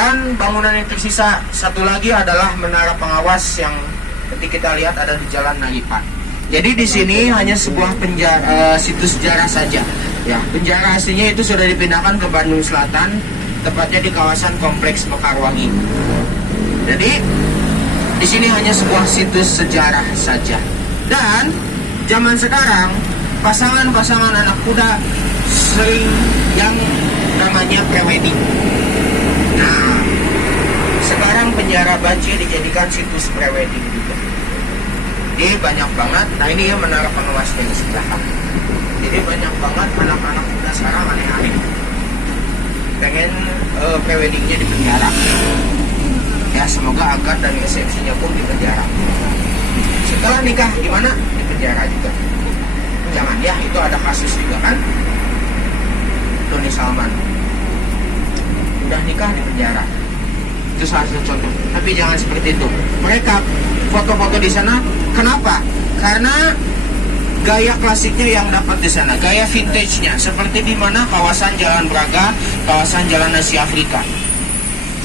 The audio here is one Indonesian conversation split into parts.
Dan bangunan yang tersisa satu lagi adalah menara pengawas yang nanti kita lihat ada di Jalan Nalipan. Jadi di sini hanya sebuah situs sejarah saja. Ya, penjara aslinya itu sudah dipindahkan ke Bandung Selatan, tepatnya di kawasan Kompleks Mekarwangi. Jadi di sini hanya sebuah situs sejarah saja. Dan zaman sekarang pasangan-pasangan anak muda sering yang namanya prewedding. Nah, sekarang penjara Banci dijadikan situs prewedding juga. Jadi banyak banget. Nah, ini ya menara pengawasnya di sebelah kanan. Jadi banyak banget anak-anak muda sekarang aneh-aneh pengen preweddingnya di penjara. Ya, semoga akad dan resepsinya pun di penjara. Setelah nikah gimana? Di penjara juga. Jangan ya, itu ada kasus juga kan. Doni Salman udah nikah di penjara. Itu salah satu contoh. Tapi jangan seperti itu. Mereka foto-foto di sana. Kenapa? Karena gaya klasiknya yang dapat di sana, gaya vintage-nya, seperti di mana kawasan Jalan Braga, kawasan Jalan Asia Afrika.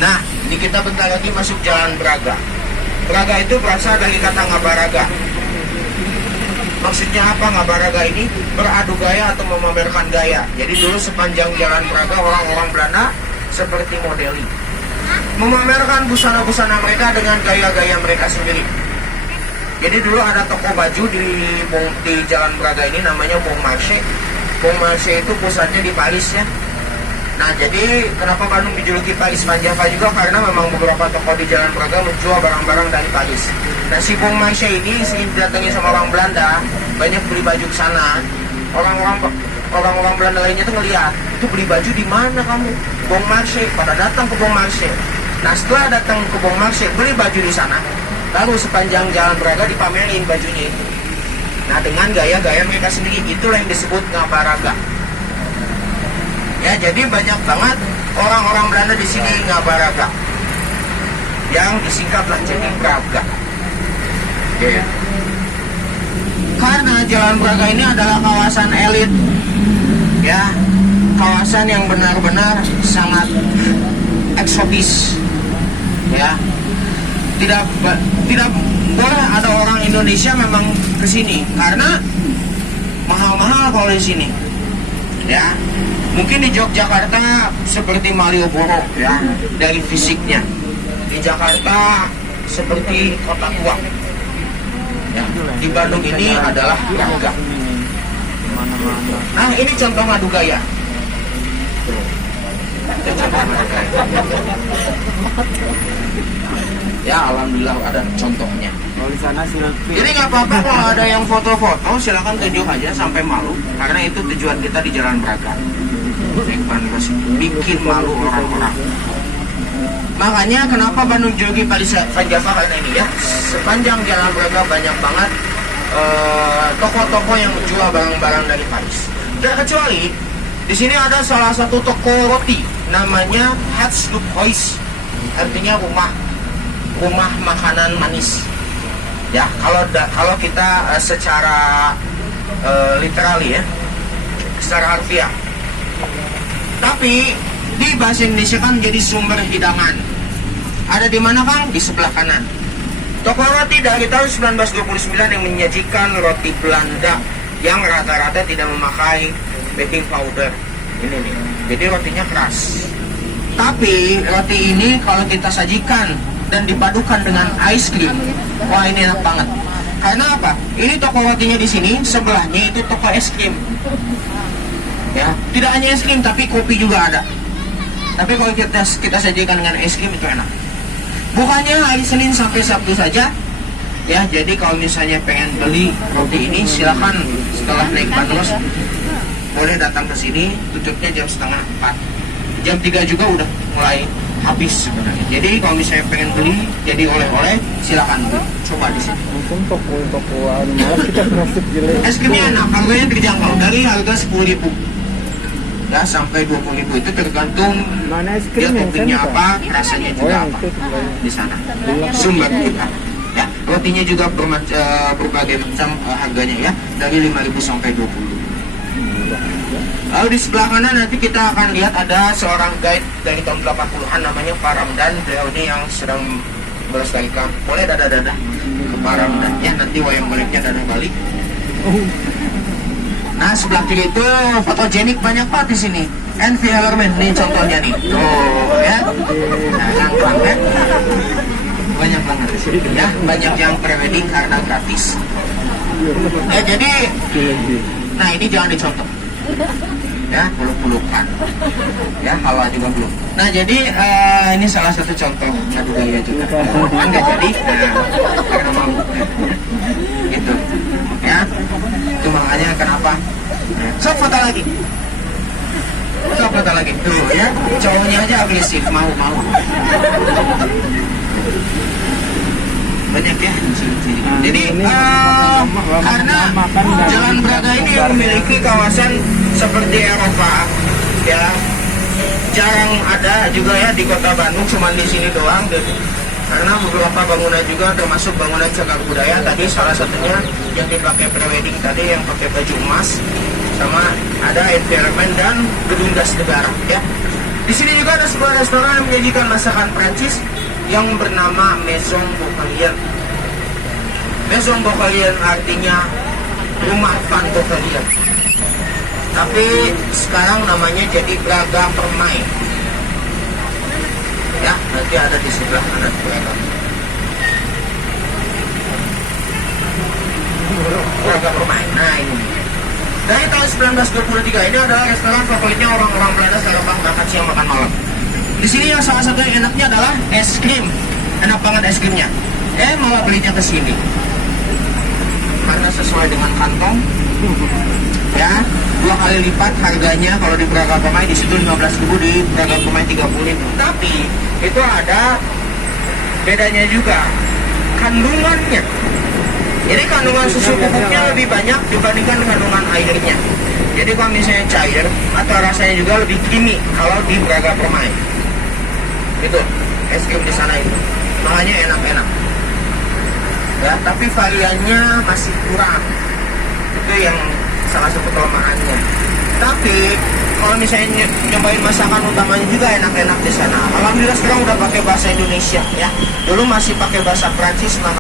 Nah, ini kita bentar lagi masuk Jalan Braga. Braga itu berasal dari kata ngabaraga. Maksudnya apa ngabaraga ini? Beradu gaya atau memamerkan gaya. Jadi dulu sepanjang Jalan Braga orang-orang Belanda seperti modeling, memamerkan busana-busana mereka dengan gaya-gaya mereka sendiri. Jadi dulu ada toko baju di Jalan Braga ini namanya Bon Marché. Bon Marché itu pusatnya di Paris ya. Nah, jadi kenapa Bandung dijuluki Paris Van Java juga karena memang beberapa toko di Jalan Braga menjual barang-barang dari Paris. Nah, si Bon Marché ini sering didatangi sama orang Belanda, banyak beli baju ke sana. Orang-orang Belanda lainnya tuh ngeliat, itu beli baju di mana kamu? Bon Marché, pada datang ke Bon Marché. Nah, setelah datang ke Bon Marché, beli baju di sana, baru sepanjang Jalan Braga dipamerin bajunya itu. Nah, dengan gaya-gaya mereka sendiri, itulah yang disebut ngabaraga. Ya, jadi banyak banget orang-orang Belanda di sini ngabaraga, yang disingkatlah jadi Braga. Ya. Karena Jalan Braga ini adalah kawasan elit, ya, kawasan yang benar-benar sangat eksotis, ya. Tidak boleh ada orang Indonesia memang ke sini karena mahal-mahal kalau di sini, ya. Mungkin di Yogyakarta seperti Malioboro, ya, dari fisiknya. Di Jakarta seperti kota tua. Ya, di Bandung ini adalah Braga. Nah, ini contoh ngadu gaya. Ini contoh ngadu gaya. Ya, alhamdulillah ada contohnya. Kalau di sana selfie. Jadi nggak apa-apa kalau ada yang foto-foto, silakan tunjuk aja sampai malu, karena itu tujuan kita di Jalan Braga. Bikin malu orang-orang. Makanya kenapa Bandung dijuluki Paris Van Java karena ini ya. Sepanjang Jalan Braga banyak banget toko-toko yang menjual barang-barang dari Paris. Tidak kecuali di sini ada salah satu toko roti namanya Herzlukhuis, artinya rumah makanan manis. Ya, kalau kita secara literally ya, secara harfiah. Tapi di bahasa Indonesia kan jadi sumber hidangan. Ada di mana Kang? Di sebelah kanan. Toko roti dari tahun 1929 yang menyajikan roti Belanda yang rata-rata tidak memakai baking powder. Ini nih. Jadi rotinya keras. Tapi roti ini kalau kita sajikan dan dipadukan dengan ice cream, wah ini enak banget. Karena apa? Ini toko rotinya di sini, sebelahnya itu toko es krim. Ya, tidak hanya es krim tapi kopi juga ada. Tapi kalau kita sajikan dengan es krim itu enak. Bukannya hari Senin sampai Sabtu saja. Ya, jadi kalau misalnya pengen beli roti ini silakan setelah naik bandros boleh datang ke sini, tutupnya jam 3:30. Jam 3 juga udah mulai habis sebenarnya. Jadi kalau misalnya pengen beli jadi oleh-oleh silakan coba di sini. Untung toko-tokoan malah kita nasib jelek. Es krimnya enak, harganya terjangkau dari harga 10.000 ya sampai 20.000, itu tergantung Mana es dia krim yang toppingnya sana, apa, Pak? rasanya Oh, juga yang apa itu sebenarnya. di sana. Sumber kita. Ya, rotinya juga berbagai macam harganya ya, dari 5.000 sampai 20.000. Lalu di sebelah kanan nanti kita akan lihat ada seorang guide dari tahun 80-an namanya Pak Ramdan. Beliau ini yang sedang melestarikan. Boleh dada-dada ke Pak Ramdan ya, nanti wayang goleknya dada balik. Nah sebelah kiri itu fotogenik banyak banget di sini. NV Hellerman nih contohnya nih. Tuh ya. Nah gampang ya. Banyak banget di sini ya. Banyak yang prewedding karena gratis. Jadi, nah ini jangan dicontoh. Ya peluk-pelukan. Ya halal juga belum. Nah jadi ini salah satu contoh ngadu gaya juga. Enggak jadi. Nah, karena mau. Gitu. Ya. Itu makanya kenapa. So foto lagi. So foto lagi. Tuh ya. Cowoknya aja agresif, mau. Banyak ya. Jadi karena Jalan Braga ini memiliki kawasan seperti Eropa, ya jarang ada juga ya di kota Bandung, cuma di sini doang. Karena beberapa bangunan juga termasuk bangunan cagar budaya. Tadi salah satunya yang dipakai prewedding tadi yang pakai baju emas, sama ada environment dan gedung das negara. Ya, di sini juga ada sebuah restoran yang menyajikan masakan Prancis yang bernama Maison Bocalier. Maison Bocalier artinya rumah Van Bocalier. Tapi sekarang namanya jadi Braga Permai. Ya, nanti ada di sebelah kanan Braga. Braga Permai. Nah ini. Dari tahun 1923 ini adalah restoran favoritnya orang-orang Belanda sarapan, makan siang, makan malam. Di sini yang salah satu yang enaknya adalah es krim. Enak banget es krimnya. Malah belinya ke sini. Karena sesuai dengan kantong. Ya, 2 kali lipat harganya kalau di Braga Permai, di situ 15.000, di Braga Permai 30.000. Tapi itu ada bedanya juga, kandungannya. Jadi kandungan susu bubuknya lebih banyak dibandingkan kandungan airnya. Jadi kalau misalnya cair atau rasanya juga lebih creamy kalau di Braga Permai. Itu es krim di sana itu, makanya enak-enak. Ya, tapi variannya masih kurang. Itu yang salah satu kelemahannya. Tapi kalau misalnya nyobain masakan utamanya juga enak-enak di sana. Alhamdulillah sekarang udah pakai bahasa Indonesia ya. Dulu masih pakai bahasa Prancis.